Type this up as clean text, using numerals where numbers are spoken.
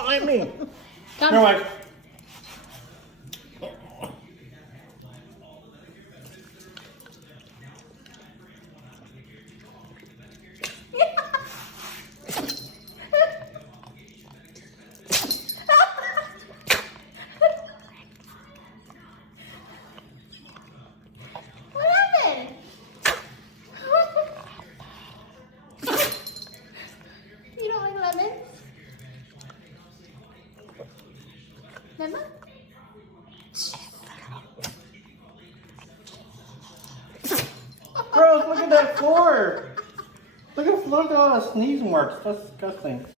at me. Come. You're like, What happened? You don't like lemon? Lemon? gross, look at that floor. Look at how sneeze marks. That's disgusting.